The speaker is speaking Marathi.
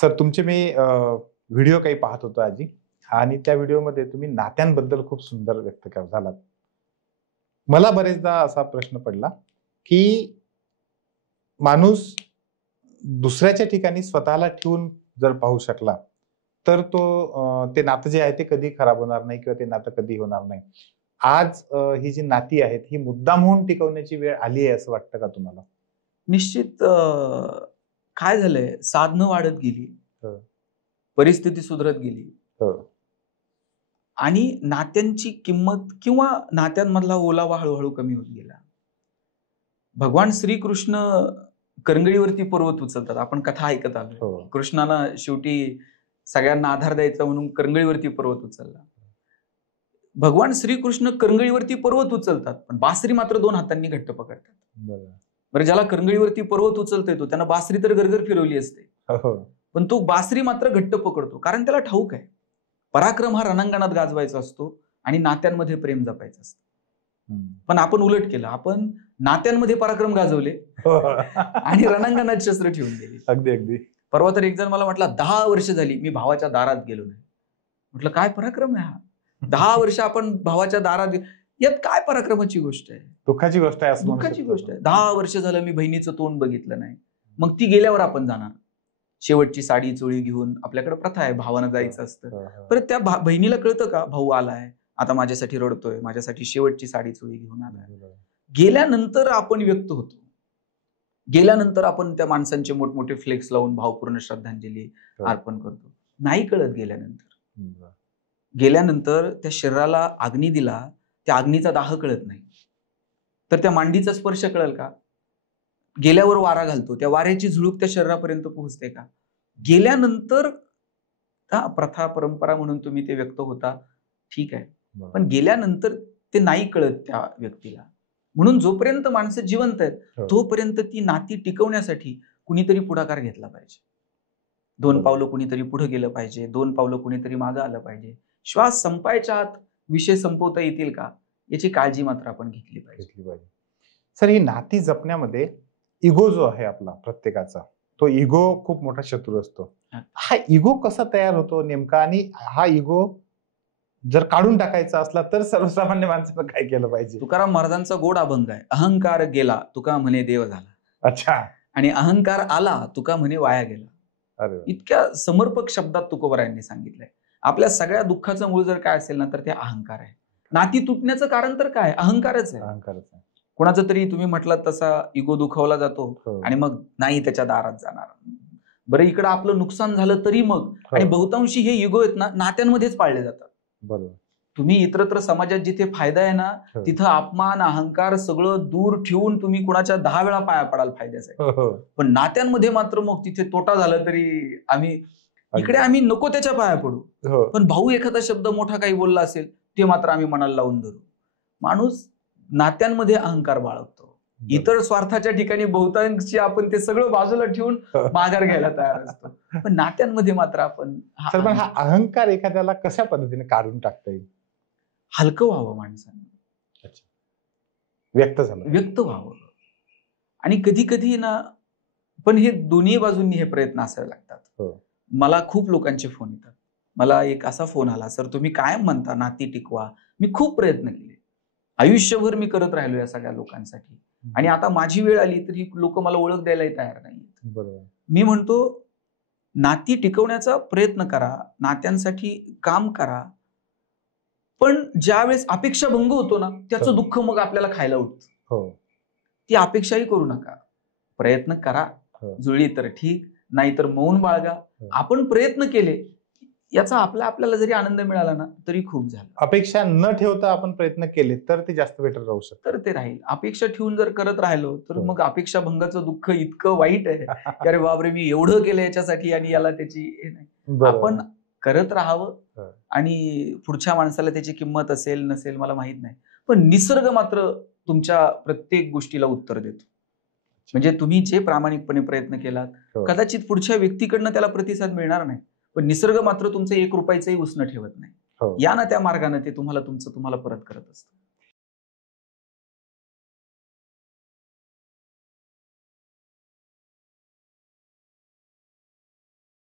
सर तुमचे मी व्हिडिओ काही पाहत होतो आजी आणि त्या व्हिडिओमध्ये तुम्ही नात्यांबद्दल खूप सुंदर व्यक्त झालात. मला बरेचदा असा प्रश्न पडला की माणूस दुसऱ्याच्या ठिकाणी स्वतःला ठेवून जर पाहू शकला तर तो ते नातं जे आहे ते कधी खराब होणार नाही किंवा ते नातं कधी होणार नाही. आज ही जी नाती आहेत ही मुद्दाम होऊन टिकवण्याची वेळ आली आहे असं वाटतं का तुम्हाला? निश्चित काय झालंय, साधनं वाढत गेली, हो. परिस्थिती सुधरत गेली हो. आणि नात्यांची किंमत किंवा नात्यांमधला ओलावा हळूहळू कमी होत गेला. भगवान श्रीकृष्ण करंगळीवरती पर्वत उचलतात. आपण कथा ऐकत आलो. हो. कृष्णाला शेवटी सगळ्यांना आधार द्यायचा म्हणून करंगळीवरती पर्वत उचलला. भगवान श्रीकृष्ण करंगळीवरती पर्वत उचलतात, पण बासरी मात्र 2 हातांनी घट्ट पकडतात. बरं, ज्याला करंगळीवरती पर्वत उचलता येतो त्यानं बासरी तर गरगर फिरवली असते, पण तो बासरी मात्र घट्ट पकडतो, कारण त्याला ठाऊक आहे पराक्रम हा रणांगणात गाजवायचा असतो आणि नात्यांमध्ये प्रेम जपायचं असतं. पण आपण उलट केलं, आपण नात्यांमध्ये पराक्रम गाजवले आणि रणांगणात शस्त्र ठेवून दिली. अगदी अगदी. परवा तर एक जण मला म्हटला 10 वर्ष झाली मी भावाच्या दारात गेलो नाही. म्हटलं काय पराक्रम आहे हा? 10 वर्ष आपण भावाच्या दारात, यात काय पराक्रमाची गोष्ट आहे? दुःखाची गोष्ट आहे. दुःखाची गोष्ट आहे. 10 वर्ष झालं मी बहिणीचं तोंड बघितलं नाही. मग ती गेल्यावर आपण जाणार शेवटची साडी चोळी घेऊन. आपल्याकडे प्रथा आहे, भावानं जायचं असतं. परत त्या बहिणीला कळतं का भाऊ आलाय, आता माझ्यासाठी रडतोय, माझ्यासाठी शेवटची साडी चोळी घेऊन आलाय. गेल्यानंतर आपण व्यक्त होतो. गेल्यानंतर आपण त्या माणसांचे मोठमोठे फ्लेक्स लावून भावपूर्ण श्रद्धांजली अर्पण करतो. नाही कळत गेल्यानंतर. गेल्यानंतर त्या शरीराला अग्नी दिला, त्या अग्नीचा दाह कळत नाही. तर त्या मांडीचा स्पर्श कळेल का? गेल्यावर वारा घालतो, त्या वाऱ्याची झुळूक त्या शरीरापर्यंत पोहोचते का? गेल्यानंतर प्रथा परंपरा म्हणून तुम्ही ते व्यक्त होता, ठीक आहे, पण गेल्यानंतर ते नाही कळत त्या व्यक्तीला. म्हणून जोपर्यंत माणसं जिवंत आहेत तोपर्यंत ती नाती टिकवण्यासाठी कुणीतरी पुढाकार घेतला पाहिजे. 2 पावलं कुणीतरी पुढे गेलं पाहिजे, 2 पावलं कुणीतरी मागं आलं पाहिजे. श्वास संपायच्या आत विषय संपवता येतील का याची काळजी मात्र आपण घेतली पाहिजे. सर, ही नाती जपण्यामध्ये इगो जो आहे आपला प्रत्येकाचा, तो इगो खूप मोठा शत्रू असतो. हा इगो कसा तयार होतो नेमका, आणि हा इगो जर काढून टाकायचा असला तर सर्वसामान्य माणसानं काय केलं पाहिजे? तुकाराम महाराजांचा गोड अभंग आहे, अहंकार गेला तुका म्हणे देव झाला. अच्छा. आणि अहंकार आला तुका म्हणे वाया गेला. इतक्या समर्पक शब्दात तुकोबरायांनी सांगितलंय. आपल्या सगळ्या दुःखाचं मूळ जर काय असेल ना तर ते अहंकार आहे. नाती तुटण्याचं कारण तर काय? अहंकारच आहे. कोणाचं तरी तुम्ही म्हटलात तसा इगो दुखावला जातो आणि मग नाही त्याच्या दारात जाणार. बरं, इकडं आपलं नुकसान झालं तरी मग, आणि बहुतांशी हे इगो आहेत ना नात्यांमध्येच पाळले जातात. बरोबर. तुम्ही इतरत्र समाजात जिथे फायदा आहे ना तिथं अपमान अहंकार सगळं दूर ठेवून तुम्ही कुणाच्या 10 वेळा पाया पडाल फायद्यासाठी. पण नात्यांमध्ये मात्र मग तिथे तोटा झाला तरी आम्ही नको त्याच्या पाया पडू. पण भाऊ एखादा शब्द मोठा काही बोलला असेल ते मात्र आम्ही मनाला लावून धरू. माणूस नात्यांमध्ये अहंकार बाळगतो. इतर स्वार्थाच्या ठिकाणी बहुतांशी आपण ते सगळं बाजूला ठेवून माघार घ्यायला तयार असतो, पण नात्यांमध्ये मात्र आपण हा अहंकार एखाद्याला कशा पद्धतीने काढून टाकता येईल? हलकं व्हावं माणसानं, व्यक्त व्हावं. आणि कधी कधी ना, पण हे दोन्ही बाजूंनी हे प्रयत्न असावे लागतात. मला खूप लोकांचे फोन येतात. मला एक असा फोन आला, सर तुम्ही कायम म्हणता नाती टिकवा. मी खूप प्रयत्न केले, आयुष्यभर मी करत राहिलो या सगळ्या लोकांसाठी, आणि आता माझी वेळ आली तर ही लोक मला ओळख द्यायलाही तयार नाहीत. मी म्हणतो नाती टिकवण्याचा प्रयत्न करा, नात्यांसाठी काम करा, पण ज्यावेळेस अपेक्षा भंग होतो ना त्याचं दुःख मग आपल्याला खायला उठतं. ती अपेक्षाही करू नका, प्रयत्न करा. जुळली तर ठीक, नाहीतर मौन बाळगा. आपण प्रयत्न केले याचा आपल्याला जरी आनंद मिळाला ना तरी खूप झालं. अपेक्षा न ठेवता आपण प्रयत्न केले तर ते जास्त बेटर राहू शकतं. तर ते राहील. अपेक्षा ठेवून जर करत राहिलो तर मग अपेक्षा भंगाचं दुःख इतकं वाईट आहे की अरे बापरे, मी एवढं केलं याच्यासाठी आणि याला त्याची हे नाही. आपण करत राहावं आणि पुढच्या माणसाला त्याची किंमत असेल नसेल मला माहित नाही, पण निसर्ग मात्र तुमच्या प्रत्येक गोष्टीला उत्तर देतो. म्हणजे तुम्ही जे प्रामाणिकपणे प्रयत्न केलात कदाचित पुढच्या व्यक्तीकडनं त्याला प्रतिसाद मिळणार नाही, पण निसर्ग मात्र तुमचं 1 रुपयाचंही उसणं ठेवत नाही. या ना त्या मार्गाने ते तुम्हाला परत करत असतं.